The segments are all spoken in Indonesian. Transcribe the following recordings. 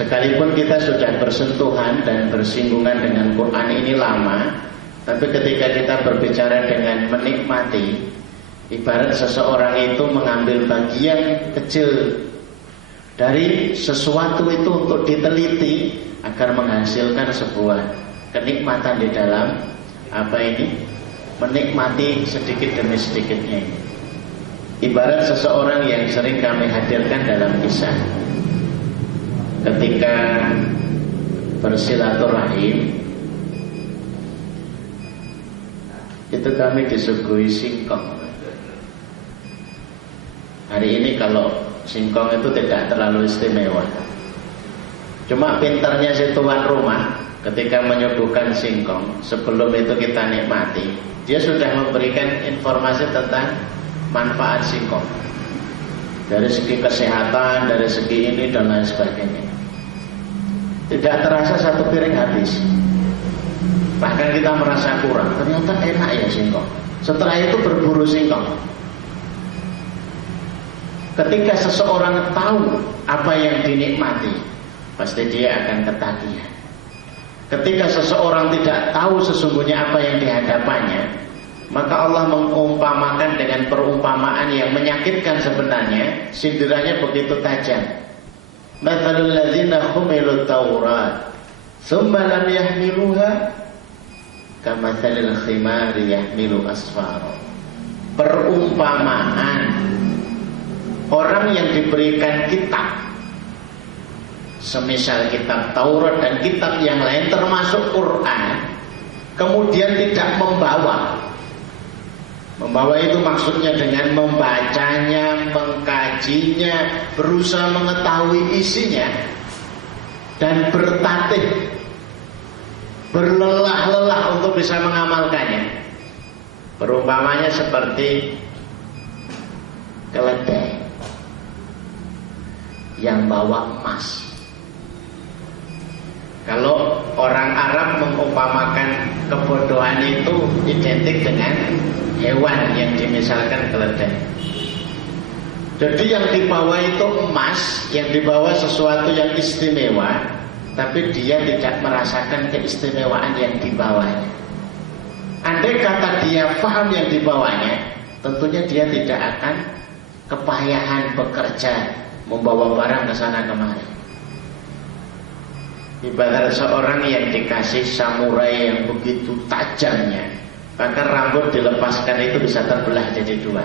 Sekalipun kita sudah bersentuhan dan bersinggungan dengan Quran ini lama, tapi ketika kita berbicara dengan menikmati, ibarat seseorang itu mengambil bagian kecil dari sesuatu itu untuk diteliti agar menghasilkan sebuah kenikmatan di dalam menikmati sedikit demi sedikitnya ini. Ibarat seseorang yang sering kami hadirkan dalam kisah, ketika bersilaturahim itu kami disuguhi singkong. Hari ini kalau singkong itu tidak terlalu istimewa, cuma pintarnya si tuan rumah ketika menyuguhkan singkong, sebelum itu kita nikmati, dia sudah memberikan informasi tentang manfaat singkong dari segi kesehatan, dari segi ini dan lain sebagainya. Tidak terasa satu piring habis, bahkan kita merasa kurang. Ternyata enak ya singkong. Setelah itu berburu singkong. Ketika seseorang tahu apa yang dinikmati, pasti dia akan ketagihan. Ketika seseorang tidak tahu sesungguhnya apa yang dihadapannya, maka Allah mengumpamakan dengan perumpamaan yang menyakitkan sebenarnya. Sindirannya begitu tajam. Mathalul ladzina humilut Taurat tsumma lam yahmiluha kamathalil khimari yahmilu asfara. Perumpamaan orang yang diberikan kitab, semisal kitab Taurat dan kitab yang lain termasuk Quran, kemudian tidak membawa itu maksudnya dengan membacanya, mengkajinya, berusaha mengetahui isinya, dan bertatih, berlelah-lelah untuk bisa mengamalkannya. Perumpamanya seperti keledai yang bawa emas. Kalau orang Arab mengumpamakan kebodohan itu identik dengan hewan yang dimisalkan keledai. Jadi yang dibawa itu emas, yang dibawa sesuatu yang istimewa, tapi dia tidak merasakan keistimewaan yang dibawanya. Andai kata dia paham yang dibawanya, tentunya dia tidak akan kepayahan bekerja membawa barang ke sana kemari. Ibarat seorang yang dikasih samurai yang begitu tajamnya, maka rambut dilepaskan itu bisa terbelah jadi dua.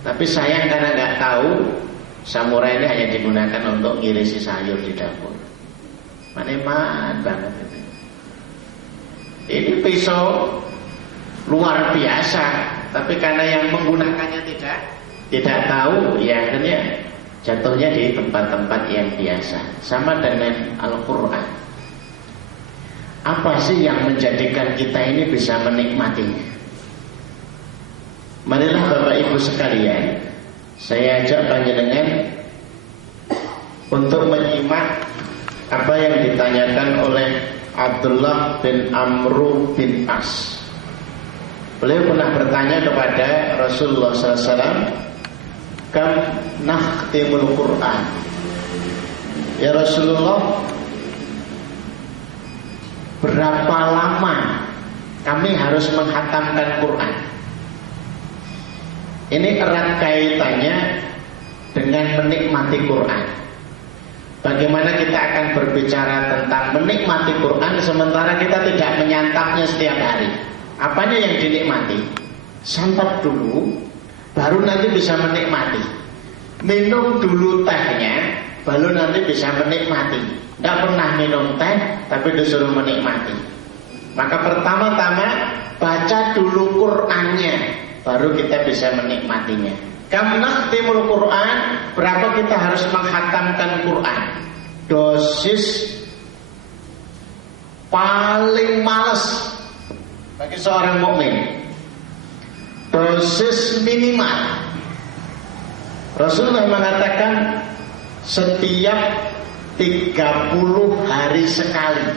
Tapi sayang karena nggak tahu, samurai ini hanya digunakan untuk ngirisi sayur di dapur. Maneman banget itu. Ini pisau luar biasa, tapi karena yang menggunakannya tidak tahu, ya akhirnya jatuhnya di tempat-tempat yang biasa. Sama dengan Al-Quran. Apa sih yang menjadikan kita ini bisa menikmatinya? Marilah Bapak Ibu sekalian, saya ajak panjenengan untuk menyimak apa yang ditanyakan oleh Abdullah bin Amru bin As. Beliau pernah bertanya kepada Rasulullah SAW, kam nakhtimul Quran? Ya Rasulullah, berapa lama kami harus menghatamkan Quran? Ini erat kaitannya dengan menikmati Quran. Bagaimana kita akan berbicara tentang menikmati Quran sementara kita tidak menyantapnya setiap hari? Apanya yang dinikmati? Santap dulu, baru nanti bisa menikmati. Minum dulu tehnya, baru nanti bisa menikmati. Tidak pernah minum teh, tapi disuruh menikmati. Maka pertama-tama baca dulu Qur'annya, baru kita bisa menikmatinya. Kam nakhtimul Qur'an, berapa kita harus menghatamkan Qur'an? Dosis paling males bagi seorang mukmin, dosis minimal. Rasulullah mengatakan setiap 30 hari sekali.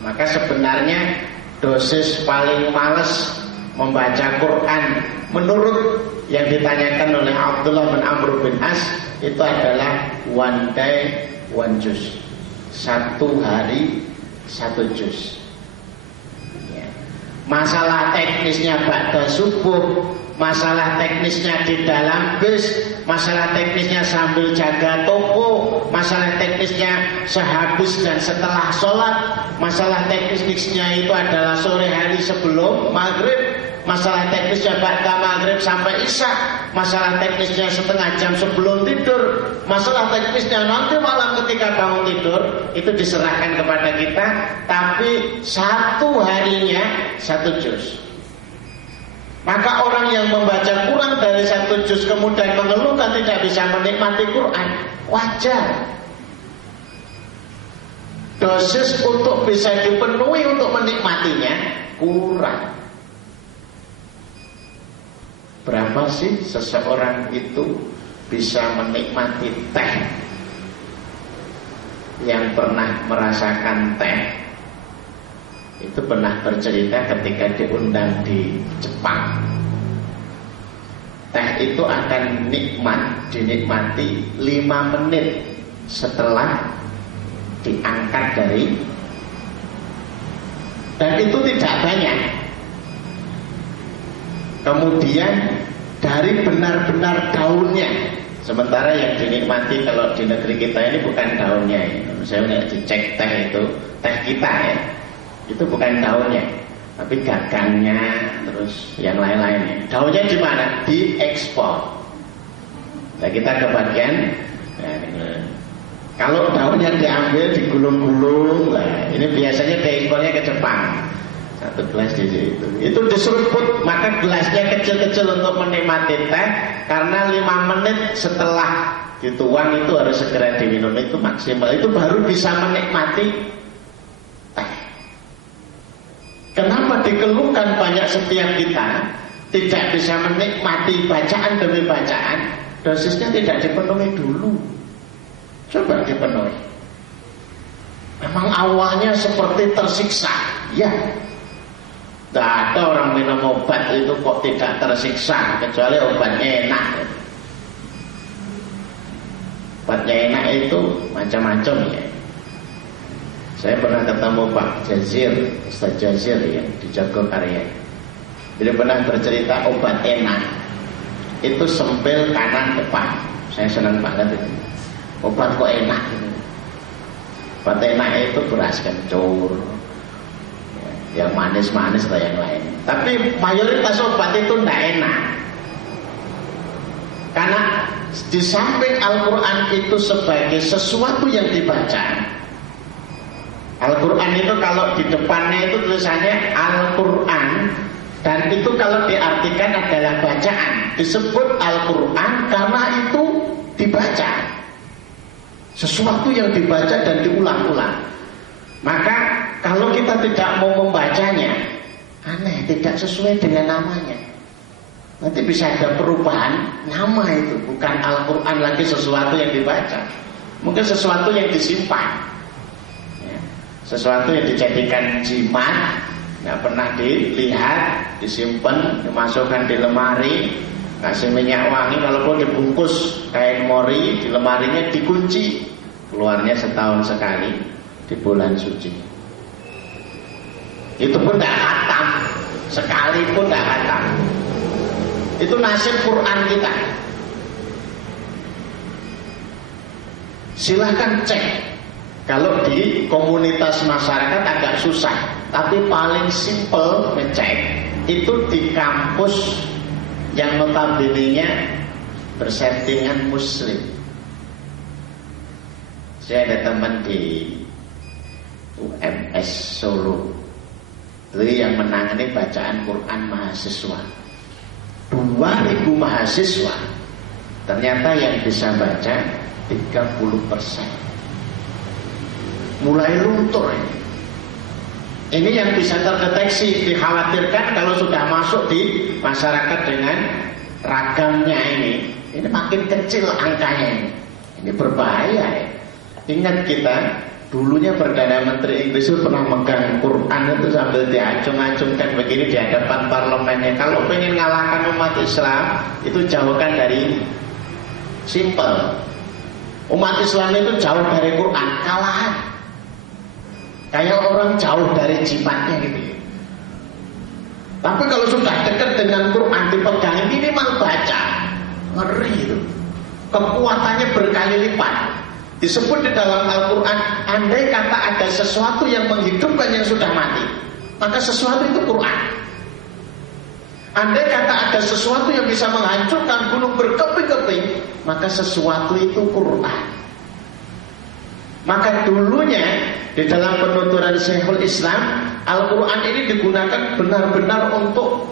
Maka sebenarnya dosis paling males membaca Quran menurut yang ditanyakan oleh Abdullah bin Amr bin As itu adalah one day one juz, 1 hari 1 juz. Ya. Masalah teknisnya ba'da subuh, masalah teknisnya di dalam bis, masalah teknisnya sambil jaga toko, masalah teknisnya sehabis dan setelah sholat, masalah teknisnya itu adalah sore hari sebelum maghrib, masalah teknisnya ba'da maghrib sampai isya, masalah teknisnya setengah jam sebelum tidur, masalah teknisnya nanti malam ketika bangun tidur, itu diserahkan kepada kita. Tapi 1 harinya 1 juz. Maka orang yang membaca kurang dari 1 juz kemudian mengeluhkan tidak bisa menikmati Quran, wajar. Dosis untuk bisa dipenuhi untuk menikmatinya kurang. Berapa sih seseorang itu bisa menikmati teh? Yang pernah merasakan teh itu pernah bercerita ketika diundang di Jepang. Teh itu akan dinikmati 5 menit setelah diangkat dari, dan itu tidak banyak. Kemudian dari benar-benar daunnya, sementara yang dinikmati kalau di negeri kita ini bukan daunnya. Saya dicek teh itu, teh kita ya, itu bukan daunnya, tapi gagangnya, terus yang lain-lainnya. Daunnya di mana? Diekspor. Nah, kita ke bagian, kalau daunnya diambil, digulung-gulung, lah ini biasanya diekspornya ke Jepang. 1 gelas di situ, itu diseruput, maka gelasnya kecil-kecil untuk menikmati teh, karena 5 menit setelah dituang itu harus segera diminum, itu maksimal, itu baru bisa menikmati teh. Kenapa dikeluhkan banyak setiap kita tidak bisa menikmati bacaan demi bacaan? Dosisnya tidak dipenuhi dulu. Coba dipenuhi. Memang awalnya seperti tersiksa, ya. Tidak ada orang minum obat itu kok tidak tersiksa, kecuali obatnya enak. Obatnya enak itu macam-macam ya. Saya pernah ketemu Pak Jazir, Ustaz Jazir ya, di Jogjakarta. Beliau pernah bercerita obat enak itu sempil kanan depan. Saya senang banget itu. Obat kok enak gitu. Obat enak itu beras kencur, yang manis-manis atau yang lain. Tapi mayoritas obat itu tidak enak. Karena di samping Al-Quran itu sebagai sesuatu yang dibaca, Al-Quran itu kalau di depannya itu tulisannya Al-Quran, dan itu kalau diartikan adalah bacaan. Disebut Al-Quran karena itu dibaca, sesuatu yang dibaca dan diulang-ulang. Maka kalau kita tidak mau membacanya, aneh, tidak sesuai dengan namanya. Nanti bisa ada perubahan nama itu, bukan Al-Quran lagi sesuatu yang dibaca, mungkin sesuatu yang disimpan ya. Sesuatu yang dijadikan jimat, nggak pernah dilihat, disimpan, dimasukkan di lemari, kasih minyak wangi, walaupun dibungkus kain mori, di lemarinya dikunci, keluarnya setahun sekali di bulan suci. Itu pun tidak khatam, sekali pun tidak khatam. Itu nasib Quran kita. Silahkan cek. Kalau di komunitas masyarakat agak susah, tapi paling simple ngecek itu di kampus yang notabene-nya bersettingan Muslim. Saya ada teman di UMS Solo, itu yang menangani bacaan Quran mahasiswa. 2.000 mahasiswa, ternyata yang bisa baca 30%. Mulai luntur ini. Ini yang bisa terdeteksi, dikhawatirkan kalau sudah masuk di masyarakat dengan ragamnya ini makin kecil angkanya ini. Ini berbahaya ya. Ingat kita dulunya Perdana Menteri Inggris itu pernah megang Quran itu sambil diacung-acungkan begini di hadapan parlemennya. Kalau pengen ngalahkan umat Islam, itu jauhkan dari ini. Simple. Umat Islam itu jauh dari Quran, kalahan. Kayak orang jauh dari jimatnya gitu ya. Tapi kalau sudah dekat dengan Quran dipegang minimal baca, ngeri itu. Kekuatannya berkali lipat. Disebut di dalam Al-Quran, andai kata ada sesuatu yang menghidupkan yang sudah mati, maka sesuatu itu Quran. Andai kata ada sesuatu yang bisa menghancurkan gunung berkeping-keping, maka sesuatu itu Quran. Maka dulunya di dalam penuturan Syekhul Islam, Al-Quran ini digunakan benar-benar untuk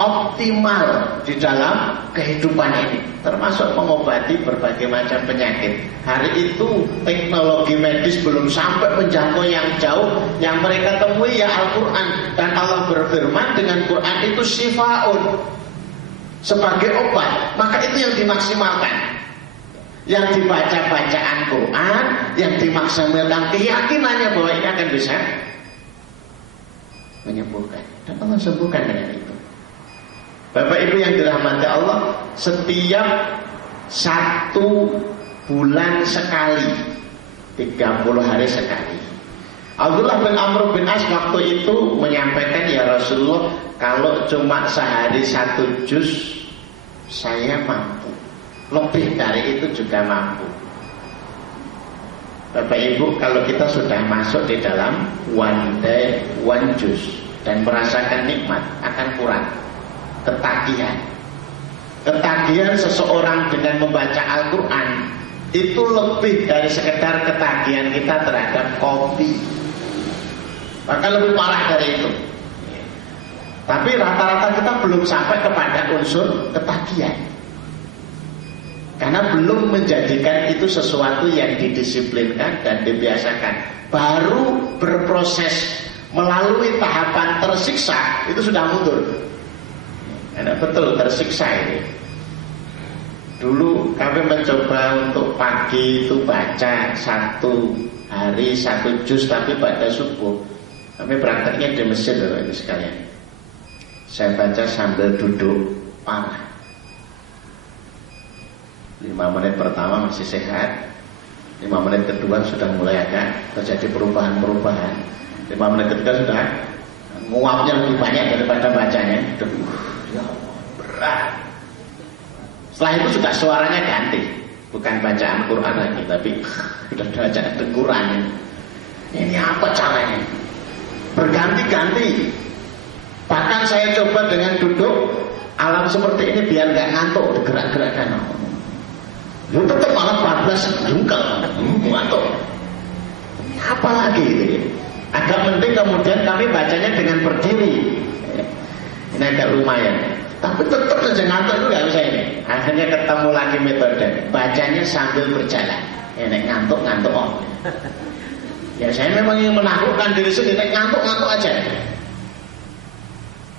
optimal di dalam kehidupan ini, termasuk mengobati berbagai macam penyakit. Hari itu teknologi medis belum sampai menjangkau yang jauh. Yang mereka temui ya Al-Quran. Dan Allah berfirman dengan Quran itu syifaun, sebagai obat. Maka itu yang dimaksimalkan. Yang dibaca bacaan Quran, yang dimaksimalkan keyakinannya bahwa ini akan bisa menyembuhkan. Dan Allah sembuhkan dengan itu. Bapak Ibu yang dirahmati Allah, setiap 1 bulan sekali, 30 hari sekali, Abdullah bin Amr bin As waktu itu menyampaikan, ya Rasulullah, kalau cuma sehari 1 juz saya mampu, lebih dari itu juga mampu. Bapak Ibu, kalau kita sudah masuk di dalam one day one juz dan merasakan nikmat, akan kurang ketagihan seseorang dengan membaca Al-Quran itu lebih dari sekedar ketagihan kita terhadap kopi, bahkan lebih parah dari itu. Tapi rata-rata kita belum sampai kepada unsur ketagihan, karena belum menjadikan itu sesuatu yang didisiplinkan dan dibiasakan. Baru berproses melalui tahapan tersiksa itu sudah mundur. Karena betul tersiksa ini. Dulu kami mencoba untuk pagi itu baca 1 hari 1 juz, tapi pada subuh. Kami prakteknya di masjid loh ini sekalian. Saya baca sambil duduk, parah. 5 menit pertama masih sehat, 5 menit kedua sudah mulai agak terjadi perubahan-perubahan. 5 menit ketiga sudah nguapnya lebih banyak daripada bacanya. Ya berat. Setelah itu sudah suaranya ganti, bukan bacaan Quran lagi, tapi sudah bacaan Quran. Ini apa caranya? Berganti-ganti. Bahkan saya coba dengan duduk alam seperti ini biar nggak ngantuk, digerak-gerakkan. Lu tetap malah 14 jungkel, ngantuk. Apa lagi ini? Agak penting kemudian kami bacanya dengan berdiri. Ini agak lumayan, tapi tetap saja ngantuk itu nggak bisa ini. Akhirnya ketemu lagi metode bacanya sambil berjalan. Ini ngantuk oh. Ya saya memang ingin menaklukkan diri sendiri, ngantuk aja.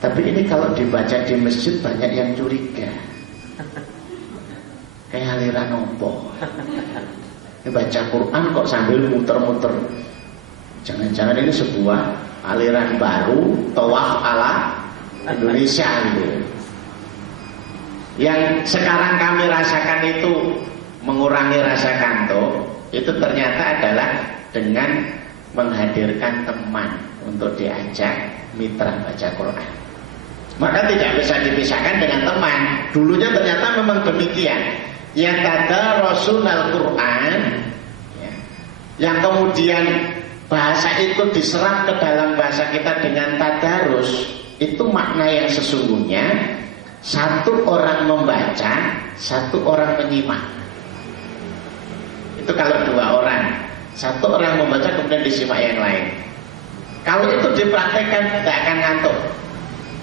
Tapi ini kalau dibaca di masjid banyak yang curiga. Kayak aliran opo. Ini baca Quran kok sambil muter-muter. Jangan-jangan ini sebuah aliran baru, tawaf ala Indonesia gitu. Yang sekarang kami rasakan itu mengurangi rasa kantuk, itu ternyata adalah dengan menghadirkan teman untuk diajak mitra baca Quran. Maka tidak bisa dipisahkan dengan teman. Dulunya ternyata memang demikian. Yang tadarusunal Quran, ya, yang kemudian bahasa itu diserap ke dalam bahasa kita dengan tadarus. Itu makna yang sesungguhnya 1 orang membaca, 1 orang menyimak. Itu kalau 2 orang, 1 orang membaca kemudian disimak yang lain. Kalau itu dipraktekkan tidak akan ngantuk.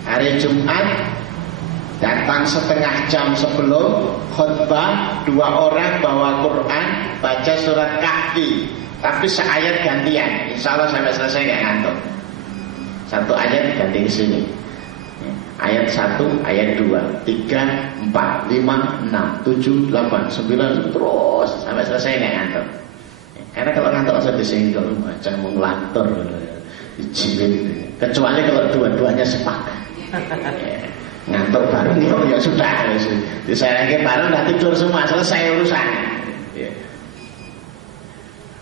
Hari Jumat datang setengah jam sebelum khutbah, 2 orang bawa Quran, baca surat Kahfi, tapi seayat gantian. Insya Allah sampai selesai nggak ngantuk. 1 ayat ganti ke sini. Ayat 1, ayat 2, 3, 4, 5, 6, 7, 8, 9 terus sampai selesai nggak ngantuk. Karena kalau ngantuk langsung disenggol, macam mengelantur, dijilid gitu. Kecuali kalau dua-duanya sepakat. Ngantuk bareng ya sudah. Saya lagi bareng udah tidur semua, selesai urusan.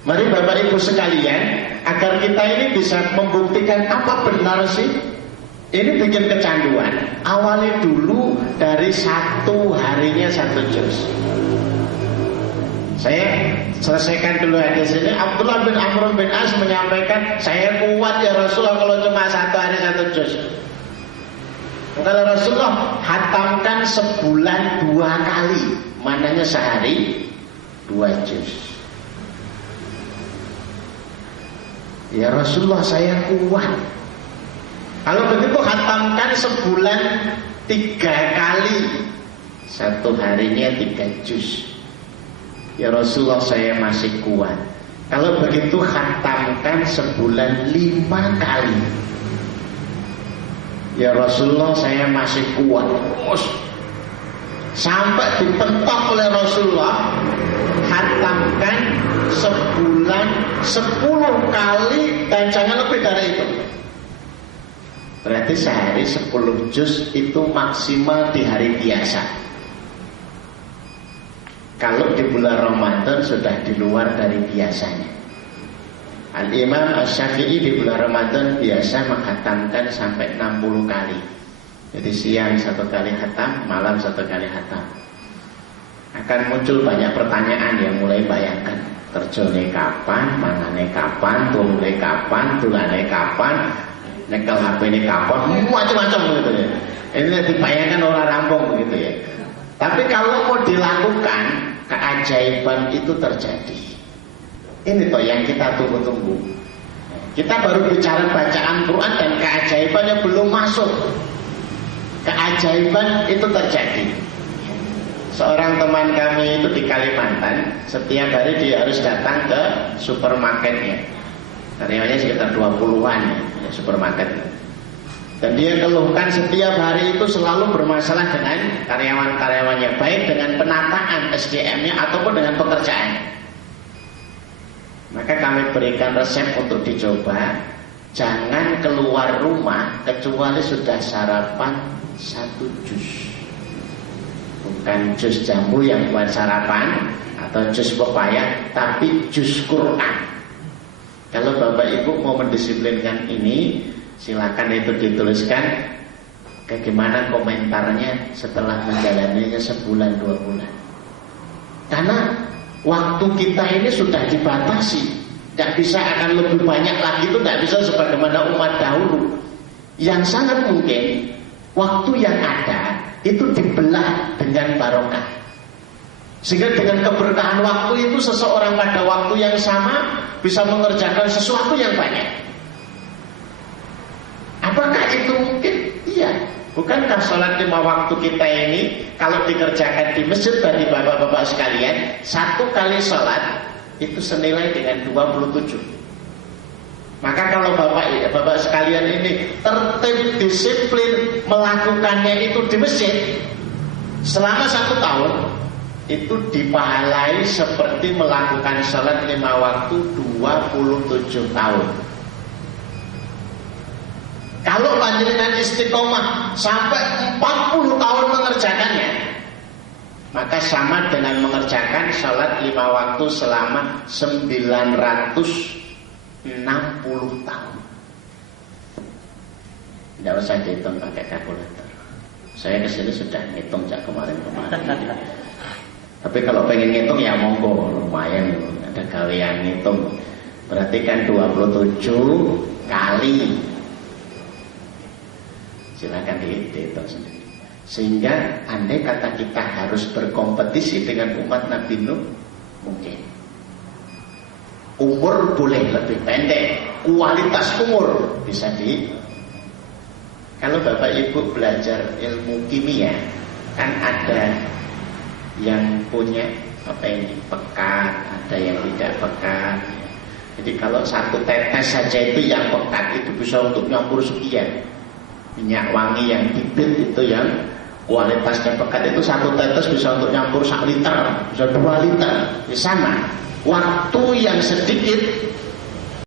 Mari Bapak Ibu sekalian, agar kita ini bisa membuktikan apa benar sih ini bikin kecanduan. Awali dulu dari satu harinya satu juz. Saya selesaikan dulu hadis ini. Abdullah bin Amr bin As menyampaikan, saya kuat ya Rasulullah kalau cuma satu hari satu juz. Kalau Rasulullah hatamkan sebulan 2 kali, mananya sehari 2 juz. Ya Rasulullah saya kuat. Kalau begitu hatamkan sebulan 3 kali, satu harinya 3 juz. Ya Rasulullah saya masih kuat. Kalau begitu hatamkan sebulan 5 kali. Ya Rasulullah saya masih kuat. Sampai dipentok oleh Rasulullah, hatamkan sebulan 10 kali dan jangan lebih dari itu. Berarti sehari 10 juz itu maksimal di hari biasa. Kalau di bulan Ramadan sudah di luar dari biasanya. Al-Imam Asy-Syafi'i di bulan Ramadan biasa menghatamkan sampai 60 kali. Jadi siang 1 kali hatam, malam 1 kali hatam. Akan muncul banyak pertanyaan yang mulai bayangkan. Kerjane kapan, mangane kapan, tulune kapan, tulane kapan, nyekel HP ini kapan, macam-macam gitu ya. Ini dibayangkan orang rampung gitu ya. Tapi kalau mau dilakukan, keajaiban itu terjadi. Ini toh yang kita tunggu-tunggu. Kita baru bicara bacaan Quran dan keajaibannya belum masuk. Keajaiban itu terjadi. Seorang teman kami itu di Kalimantan, setiap hari dia harus datang ke supermarketnya. Karyawannya sekitar 20-an ya, supermarket. Dan dia keluhkan setiap hari itu selalu bermasalah dengan karyawan-karyawannya, baik dengan penataan SDM-nya ataupun dengan pekerjaan. Maka kami berikan resep untuk dicoba. Jangan keluar rumah kecuali sudah sarapan 1 juz. Bukan jus jambu yang buat sarapan atau jus pepaya, tapi jus Quran. Kalau Bapak Ibu mau mendisiplinkan ini, silakan itu dituliskan bagaimana komentarnya setelah menjalaninya sebulan 2 bulan. Karena waktu kita ini sudah dibatasi, tidak bisa akan lebih banyak lagi, itu tidak bisa sebagaimana umat dahulu. Yang sangat mungkin waktu yang ada itu dibelah dengan barokah. Sehingga dengan keberkahan waktu itu seseorang pada waktu yang sama bisa mengerjakan sesuatu yang banyak. Apakah itu mungkin? Iya. Bukankah sholat 5 waktu kita ini kalau dikerjakan di masjid bagi bapak-bapak sekalian, 1 kali sholat itu senilai dengan 27. Maka kalau bapak sekalian ini tertib disiplin melakukannya itu di masjid selama 1 tahun, itu dipahalai seperti melakukan sholat 5 waktu 27 tahun. Kalau panjenengan istiqomah sampai 40 tahun mengerjakannya, maka sama dengan mengerjakan sholat 5 waktu selama 960 tahun. Tidak usah dihitung pakai kalkulator. Saya kesini sudah ngitung sejak kemarin-kemarin. Tapi kalau pengen ngitung ya monggo, lumayan ada gawean ngitung. Berarti kan 27 kali. Silakan dihitung sendiri. Sehingga andai kata kita harus berkompetisi dengan umat Nabi Nuh, mungkin. Umur boleh lebih pendek, kualitas umur bisa Kalau Bapak Ibu belajar ilmu kimia, kan ada yang punya pekat, ada yang tidak pekat. Jadi kalau 1 tetes saja itu yang pekat itu bisa untuk nyampur sekian. Minyak wangi yang bibit itu yang kualitasnya pekat itu 1 tetes bisa untuk nyampur 1 liter, bisa 2 liter. Ya sama. Waktu yang sedikit